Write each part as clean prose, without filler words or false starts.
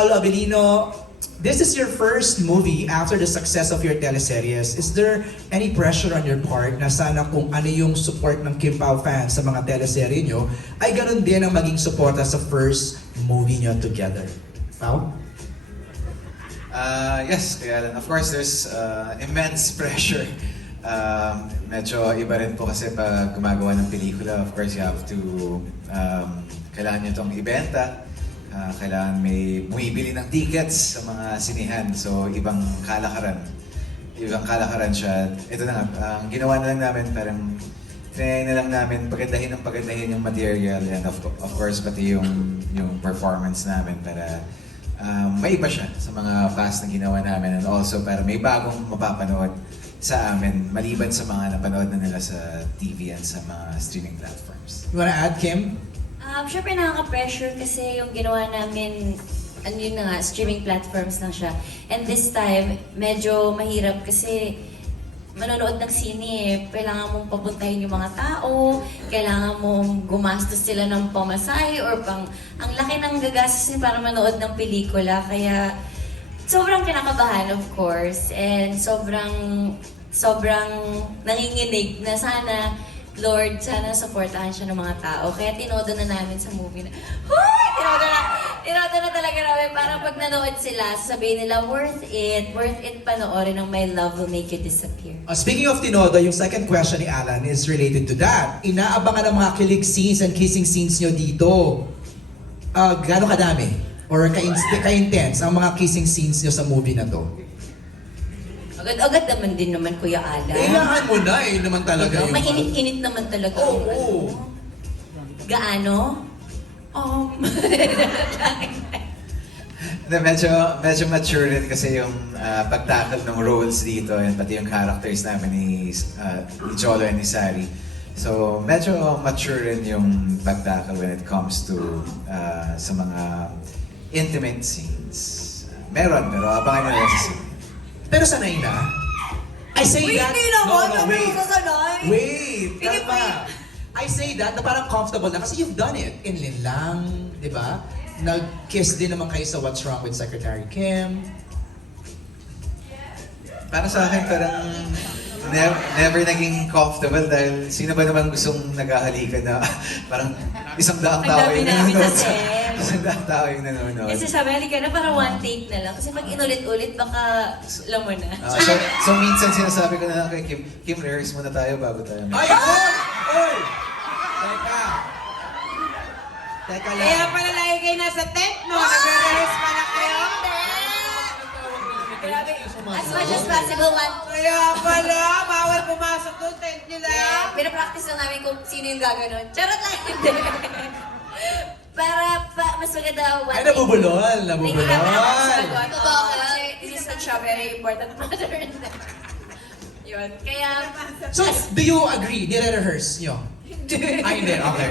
Paolo Avellino, this is your first movie after the success of your teleseries. Is there any pressure on your part na sana kung ano yung support ng Kim Pao fans sa mga teleserye nyo, ay ganun din ang maging suporta sa first movie nyo together? Pao? Yes, kaya of course there's immense pressure. Medyo iba rin po kasi pag gumagawa ng pelikula, of course you have to, kailangan nyo itong ibenta. Kailangan may bumibili ng tickets sa mga sinihan. So, ibang kalakaran. Ibang kalakaran siya. Ito na nga, ang ginawa na lang namin, parang tinay na lang namin pagandahin yung material and of course, pati yung performance namin para maiba siya sa mga past na ginawa namin and also para may bagong mapapanood sa amin maliban sa mga napanood na nila sa TV and sa mga streaming platforms. You wanna add, Kim? Siyempre nakaka-pressure kasi yung ginawa namin, ano yun na nga, streaming platforms lang siya. And this time, medyo mahirap kasi manonood ng sine eh. Kailangan mong papuntahin yung mga tao, kailangan mong gumastos sila ng pamasahe or ang laki ng gagastos para manood ng pelikula. Kaya sobrang kinakabahan of course and sobrang nanginginig na sana Lord, sana supportahan siya ng mga tao. Kaya tinodo na namin sa movie na, Hoy! Tinodo na talaga namin para pag nanood sila, sabihin nila, worth it panoorin ng My Love Will Make You Disappear. Speaking of tinodo, yung second question ni Alan is related to that. Inaabangan ang mga kilig scenes and kissing scenes nyo dito. Gaano kadami? Or ka-intense ang mga kissing scenes nyo sa movie na to? Agad-agad naman din naman, Kuya Alan. Kailangan mo na eh, naman talaga. Mainit-init naman talaga. Oo. Gaano? Medyo mature rin kasi yung pagtackle ng roles dito and pati yung characters namin ni Jolo and ni Sari. So medyo mature rin yung pagtackle when it comes to sa mga intimate scenes. Meron, pero abangan nyo lang sa scene. Pero sanay na. I say that... Hindi naman, wait. sasanay. Wait, kalma. I say that na parang comfortable na kasi you've done it. In Linlang, di ba? Nag-kiss din naman kayo sa What's Wrong with Secretary Kim. Para sa akin, parang never naging comfortable dahil sino ba naman gustong naghahalikan na parang isang daang tao yung nanonood. Isang daang tao yung nanonood. Kasi sabi, halika na para one take na lang. Kasi pag inulit-ulit, baka alam mo na. So minsan sinasabi ko na lang kay Kim, rehearse muna tayo bago tayo. Ay, oy! Oy! Teka lang. Kaya pala lagi kayo nasa tent, no? Nag-rehearse pala kayo? As much as possible, one. Kaya pala, bawal pumasok doon, tent nyo lang. Pinapractice lang namin kung sino yung gaganon. Charot lang, hindi. Para mas maganda one Ay, nabubulol. Totoo kasi this is such a very important matter. Yun. Kaya... So, do you agree? Nire-rehearse nyo? Ay, hindi. Okay.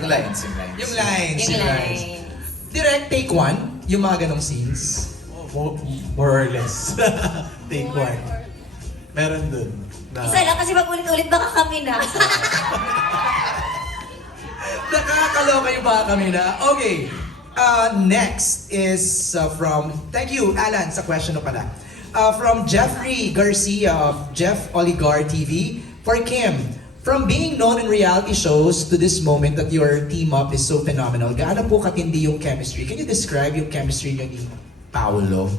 Yung lines. Yung lines. Yung lines. Direct take one, yung mga ganong scenes. More or less. Take one. Meron dun. Isa lang kasi pag ulit-ulit baka kami na. Nakakaloka yung baka kami na. Okay. Next is from... Thank you, Alan, sa question na pala. From Jeffrey Garcia of Jeff Oligar TV. For Kim, from being known in reality shows to this moment that your team up is so phenomenal, gaano po katindi yung chemistry? Can you describe yung chemistry niyo ni Paolo?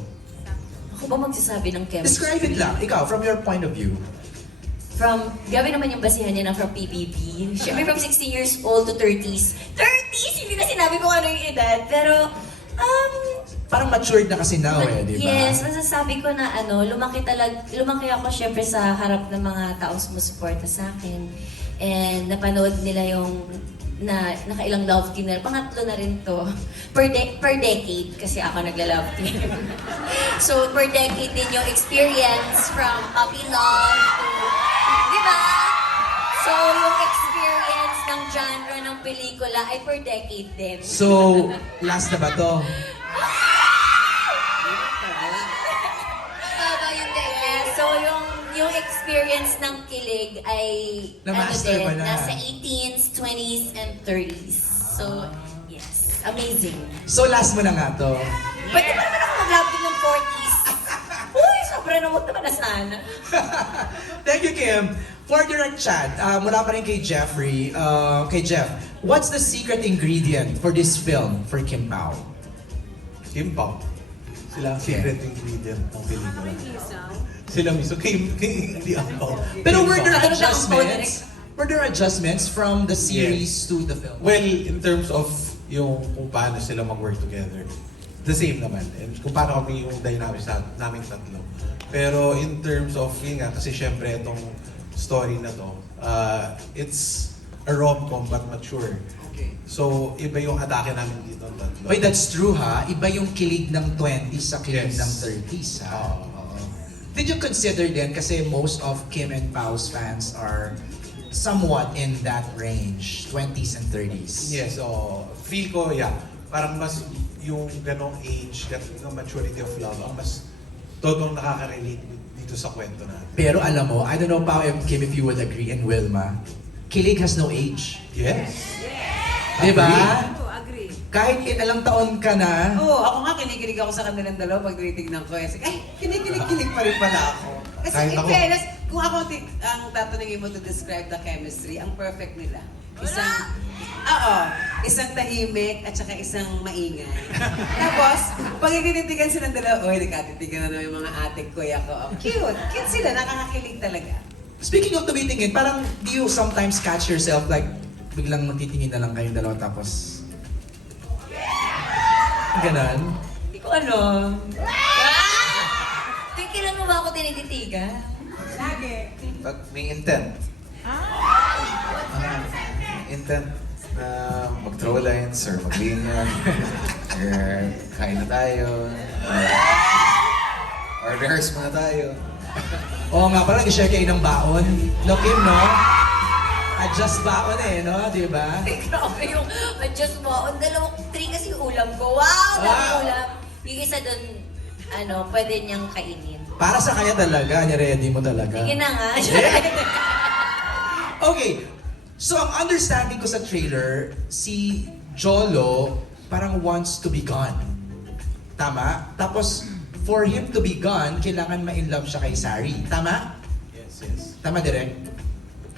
Ako ba magsasabi ng chemistry? Describe it lang. Ikaw, from your point of view. Grabe naman yung basihan niya na from PBB. Siyempre from 16 years old to 30s. 30s! Hindi na sinabi ko ano yung edad. Pero, Parang matured na kasi now eh, di ba? yes, masasabi ko na lumaki ako syempre sa harap ng mga tao sumusuporta sa akin. And napanood nila yung nakailang love team na. Pangatlo na rin to. Per decade kasi ako nagla-love team. So, per decade din yung experience from puppy love to, di ba? So, yung experience ng genre ng pelikula ay per decade din. So, last na ba to? So, yung experience ng kilig ay Na-master mo na. nasa 18s, 20s, and 30s. So, yes. Amazing. So, last mo na nga to. Pwede ba naman ako mag-love team ng 40s? Uy, sobra na huwag naman na sana. Thank you, Kim. For direct chat, mula pa rin kay Jeffrey. Kay Jeff, what's the secret ingredient for this film for Kim Pao? Kim Pao. Sila ang secret ingredient ng pelikula. Sila mismo. Hindi ako. Pero were there Ano ba ang adjustments? Were there adjustments from the series to the film? Well, in terms of yung kung paano sila mag-work together, the same naman. And kung paano kami yung dynamics namin tatlo. Pero in terms of, yun nga, kasi syempre itong story na to, it's a rom-com but mature. Okay. So, iba yung atake namin dito ang tatlo. Wait, that's true ha? Iba yung kilig ng 20s sa kilig Yes. ng 30s ha? Oo. Did you consider din, kasi most of Kim and Pao's fans are somewhat in that range, 20s and 30s. Yes, so feel ko, yeah, parang mas yung ganong age, ganong maturity of love, ang mas totong nakaka-relate dito sa kwento natin. Pero alam mo, I don't know Pao and Kim if you would agree, and Wilma, kilig has no age. Yes. Diba? Agree. Kahit ilang taon ka na, Oo, ako nga kinikilig ako sa kanilang dalawa pag tinitignan ko. Kasi, ay, kinikilig pa rin pala ako. Kasi Kahit in ako. fairness, kung ako ang tatanungin mo to describe the chemistry, ang perfect nila. Isang tahimik at saka isang maingay. Tapos, pag itinitigan silang dalawa, oy, nagkatitigan na naman yung mga ate, kuya ko. Oh, cute. Cute sila, nakakakilig talaga. speaking of tumitingin, parang do you sometimes catch yourself like, biglang magtitingin na lang kayong dalawa tapos... Ganon. Hindi ko alam. Tingkilan mo ba ako tinititigan? Pag may intent. Intent na mag-throw lines or mag-linya or kain na tayo or rehearse muna tayo. Oo nga, parang i-share kayo ng baon. No, Kim, no? Adjust baon eh, no? Di ba? Ay, grabe yung adjust mo. Ang dalawang 3 kasi yung ulam ko. Wow! Dami Wow! ulam. Yung isa doon, pwede niyang kainin. Para sa kanya talaga, ni-ready mo talaga. Sige na nga. Okay, so ang understanding ko sa trailer, si Jolo parang wants to be gone. Tama? Tapos, for him to be gone, kailangan ma-inlove siya kay Sari. Tama? Yes, yes. Tama, Direk?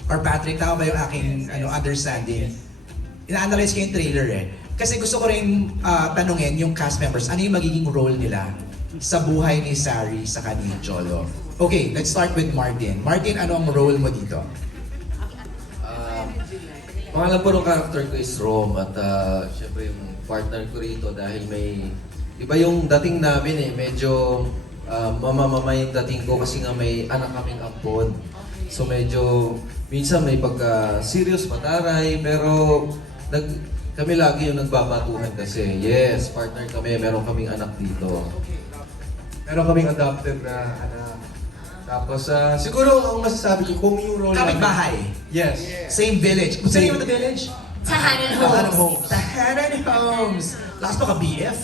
Or Patrick, tama ba yung aking understanding? Ina-analyze ko yung trailer eh. Kasi gusto ko rin tanungin yung cast members, ano yung magiging role nila sa buhay ni Sari sa ni Jolo? Okay, let's start with Martin. Martin, ano ang role mo dito? Pangalan po ng character ko is Rom at syempre yung partner ko rito dahil may iba yung dating namin eh, medyo mamamamay yung dating ko kasi nga may anak kaming ampon. So medyo minsan may pagka-serious mataray pero kami lagi yung nagbabatuhan kasi yes, partner kami, meron kaming anak dito. Meron kaming adopted na anak. Tapos, siguro ang masasabi ko kung yung role Kapit-bahay. Yes. Same village. Kung saan yung the village? Sa Hanan Tahanan Homes. Homes. Tahanan Homes. Lakas pa ka BF?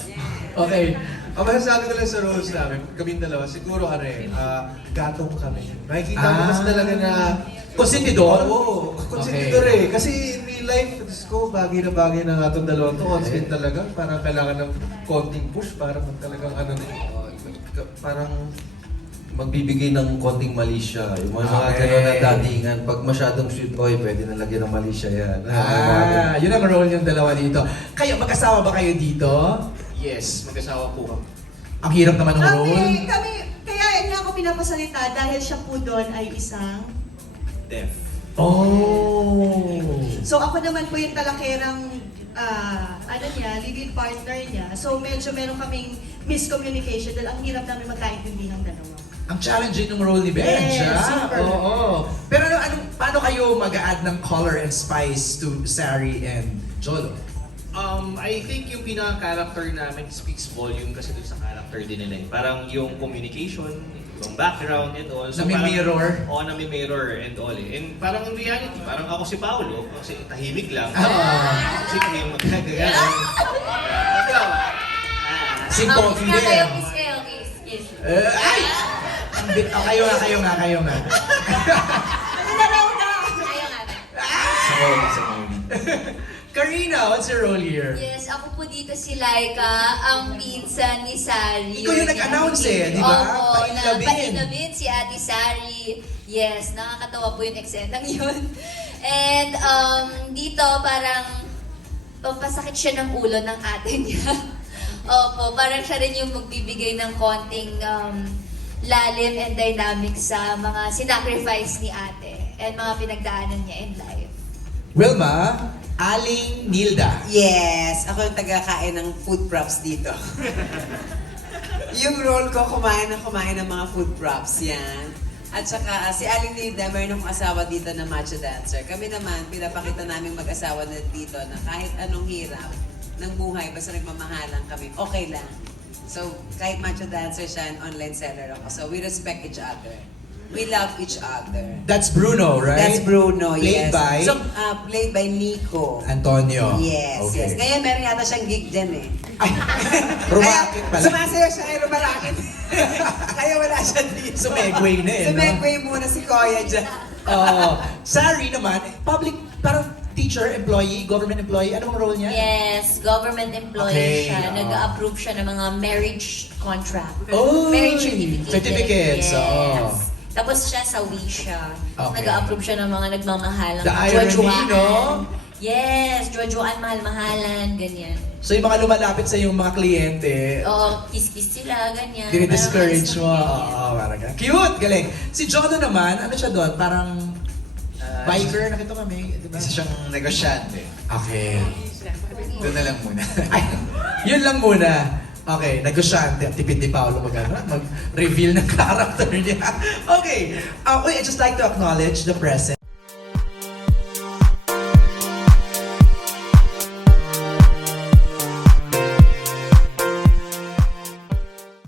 Okay. Ang masasabi ko lang sa roles namin, kaming dalawa, siguro gatong kami. Makikita mo kasi talaga na... Konsentidor? Oo, konsentidor eh. Kasi in real life, Diyos ko, bagay na nga itong dalawang to. Consent talaga. Parang kailangan ng konting push para talagang Parang magbibigay ng konting mali siya. Yung mga Okay. gano'n na datingan. Pag masyadong sweet boy, pwede na lagyan ng mali siya yan. Yun ang role yung dalawa dito. Kayo, mag-asawa ba kayo dito? Yes, mag-asawa po kami. Ang hirap naman ng role. Kaya niya ako pinapasalita dahil siya po doon ay isang... Def. Oh. So ako naman po yung talakerang living partner niya. So medyo meron kaming miscommunication dahil ang hirap namin magkaintindihan dalawa. Ang challenging ng role ni Benj, Yes, ah. super. Oo. Pero paano kayo mag-add ng color and spice to Sari and Jolo? I think yung pinaka-character namin speaks volume kasi dun sa character din nila eh. Parang yung communication, yung background and all. Nami-mirror? Oo, nami-mirror and all eh. And parang in reality, parang ako si Paolo, kasi tahimik lang. Kasi tahimik lang. Simple, Kiss hindi. kayo, kiss kayo, kiss. Ay! Kayo nga. Ayaw nga. Sa movie. Karina, what's your role here? Yes, ako po dito si Laika, ang pinsan ni Sari. Ikaw yung nag-announce di ba? Opo, na Painlabin. painlabin si Ate Sari. Yes, nakakatawa po yung eksenang yun. And dito parang papasakit siya ng ulo ng ate niya. Opo, parang siya rin yung magbibigay ng konting lalim and dynamic sa mga sinacrifice ni ate and mga pinagdaanan niya in life. Wilma, Aling Nilda. Yes, ako yung taga-kain ng food props dito. Yung role ko, kumain ng mga food props, yan. At saka, si Aling Nilda, meron akong asawa dito na macho dancer. Kami naman, pinapakita namin mag-asawa na dito na kahit anong hirap ng buhay, basta nagmamahalan kami, okay lang. So, kahit macho dancer siya, and online seller ako. So, we respect each other. We love each other. That's Bruno, right? That's Bruno, Played yes. by? So, played by Nico. Antonio. Yes, Okay. yes. Ngayon, meron yata siyang gig dyan eh. Ay, rumakit pala. Sumasayaw siya kay Rumarakit. Kaya wala siya dito. Sumegway na eh, no? Sumegway muna si Koya dyan. Sari naman, public, parang teacher, employee, government employee. Ano bang role niya? Yes, government employee Okay, siya. oo. Nag-approve siya ng mga marriage contract. Oy! Marriage certificate. Certificates, yes. oo. Tapos siya sa Wisha. Okay. Nag-approve siya ng mga nagmamahalang The irony, no? Yes, jojoan, mahal-mahalan, ganyan. So yung mga lumalapit sa yung mga kliyente, Oo, kiss-kiss sila, ganyan. dinidiscourage mo. Parang Oo, parang ganun. Cute! Galing. Si Jono naman, ano siya doon? Parang biker, nakita kami, di ba? Isa siyang negosyante. Okay. Doon na lang muna. Ay, yun lang muna. Okay, negosyante. Ang tipid ni Paolo mag-reveal ng character niya. Okay. I'd just like to acknowledge the presence